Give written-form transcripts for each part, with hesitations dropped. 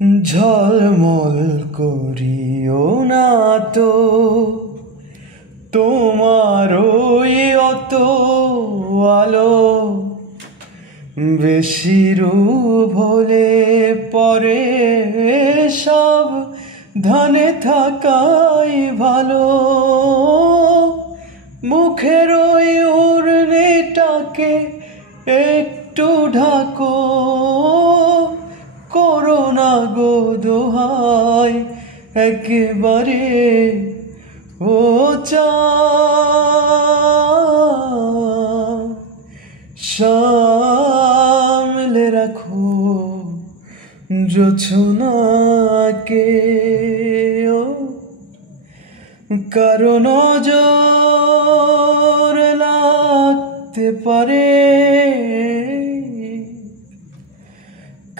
ঝলমল করিও না তো তোমার ওই অত আলো বেশি রূপ হলে পরে সব ধানে থাকাই ভালো। মুখের ওই উড়নিটাকে একটু ঢাকো, করোনা গো দোহাই একেবারে ও চাঁদ, সামলে রাখো জোছনাকে। কারো নজর লাগতে পারে,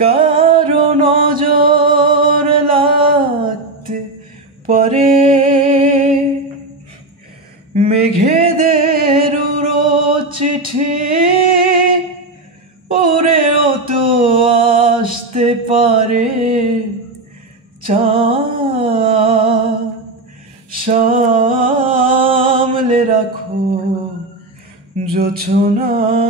কারো নজর লাগতে পারে, মেঘেদের উড়ো চিঠি উড়েও তো আসতে পারে। চাঁদ, সামলে রাখো জোছনাকে।